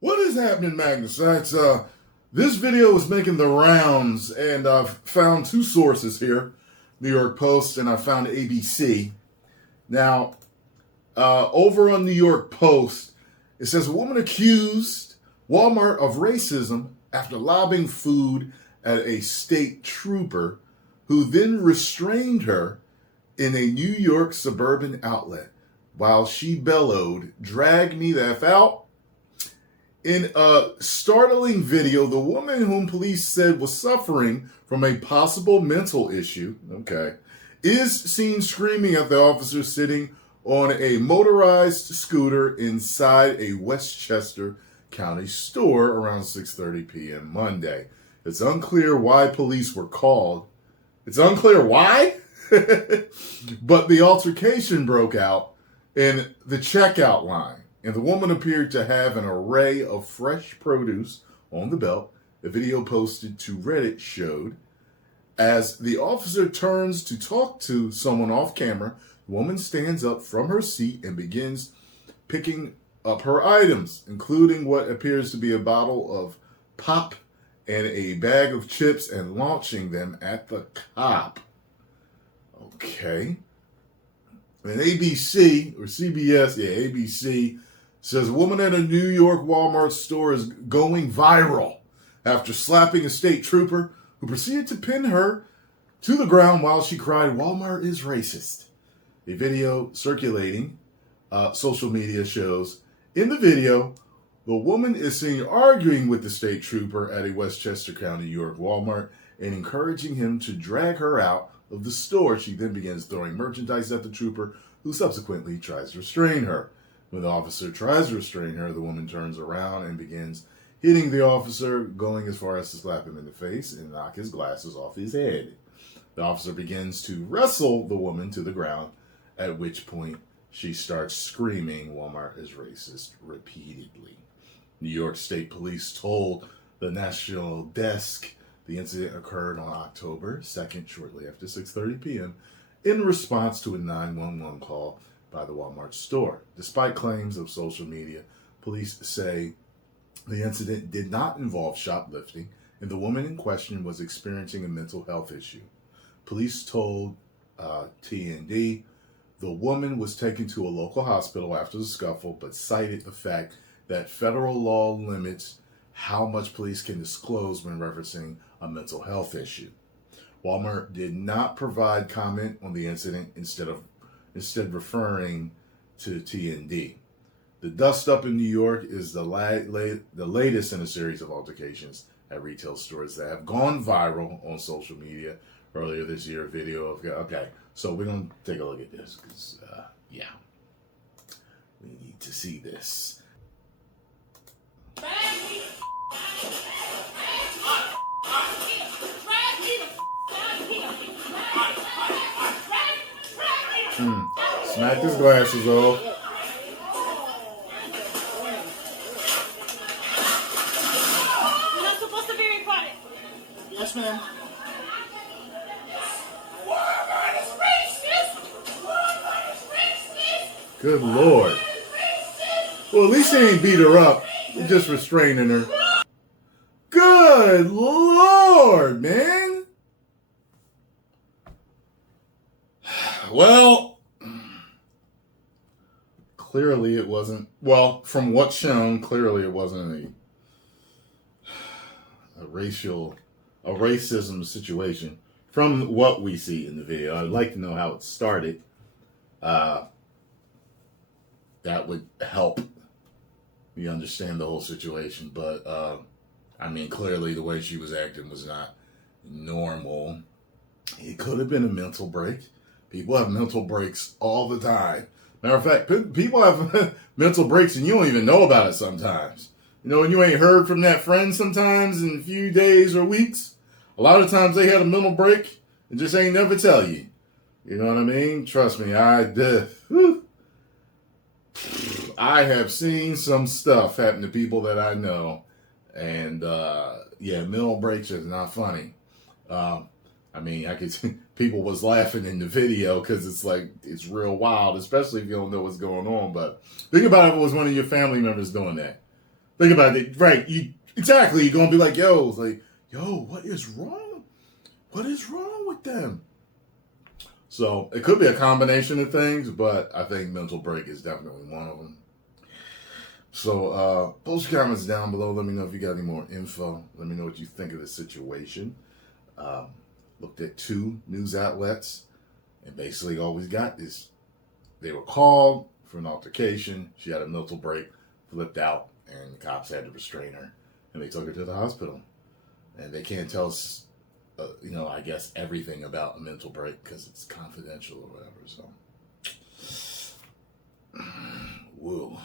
What is happening, Magnus? This video is making the rounds, and I've found two sources here, New York Post, and I found ABC. Now, over on New York Post, it says a woman accused Walmart of racism after lobbing food at a state trooper who then restrained her in a New York suburban outlet while she bellowed, "Drag me the F out." In a startling video, the woman whom police said was suffering from a possible mental issue, is seen screaming at the officer sitting on a motorized scooter inside a Westchester County store around 6:30 p.m. Monday. It's unclear why police were called. It's unclear why, but the altercation broke out in the checkout line. And the woman appeared to have an array of fresh produce on the belt. The video posted to Reddit showed as the officer turns to talk to someone off camera, the woman stands up from her seat and begins picking up her items, including what appears to be a bottle of pop and a bag of chips, and launching them at the cop. Okay. And ABC, or CBS, ABC, says a woman at a New York Walmart store is going viral after slapping a state trooper who proceeded to pin her to the ground while she cried, "Walmart is racist." A video circulating social media shows in the video, the woman is seen arguing with the state trooper at a Westchester County, New York Walmart and encouraging him to drag her out of the store. She then begins throwing merchandise at the trooper, who subsequently tries to restrain her. When the officer tries to restrain her, the woman turns around and begins hitting the officer, going as far as to slap him in the face and knock his glasses off his head. The officer begins to wrestle the woman to the ground, at which point she starts screaming, "Walmart is racist," repeatedly. New York State Police told the National Desk the incident occurred on October 2nd, shortly after 6:30 p.m., in response to a 911 call by the Walmart store. Despite claims of social media, police say the incident did not involve shoplifting, and the woman in question was experiencing a mental health issue. Police told TND the woman was taken to a local hospital after the scuffle, but cited the fact that federal law limits how much police can disclose when referencing a mental health issue. Walmart did not provide comment on the incident, instead referring to TND. The dust-up in New York is the latest in a series of altercations at retail stores that have gone viral on social media. Earlier this year, a video of... Okay, so we're going to take a look at this, because, we need to see this. Smack his glasses off. You're not supposed to be recording. Yes, ma'am. Walmart is racist. Walmart is racist. Good Lord. Well, at least he ain't beat her up. He's just restraining her. Good Lord, man. Well, clearly it wasn't, well, from what's shown, clearly it wasn't a racism situation. From what we see in the video, I'd like to know how it started. That would help me understand the whole situation. But, clearly the way she was acting was not normal. It could have been a mental break. People have mental breaks all the time. Matter of fact, people have mental breaks and you don't even know about it sometimes. You know, and you ain't heard from that friend sometimes in a few days or weeks. A lot of times they had a mental break and just ain't never tell you. You know what I mean? Trust me, I have seen some stuff happen to people that I know. And, mental breaks is not funny. I could see people was laughing in the video because it's real wild, especially if you don't know what's going on. But think about if it was one of your family members doing that. Think about it, right? Exactly. You're gonna be like, yo, it's like, yo, what is wrong? What is wrong with them? So it could be a combination of things, but I think mental break is definitely one of them. So post your comments down below. Let me know if you got any more info. Let me know what you think of the situation. Looked at 2 news outlets, and basically all we got is they were called for an altercation. She had a mental break, flipped out, and the cops had to restrain her, and they took her to the hospital. And they can't tell us, I guess everything about a mental break because it's confidential or whatever. So, whoa.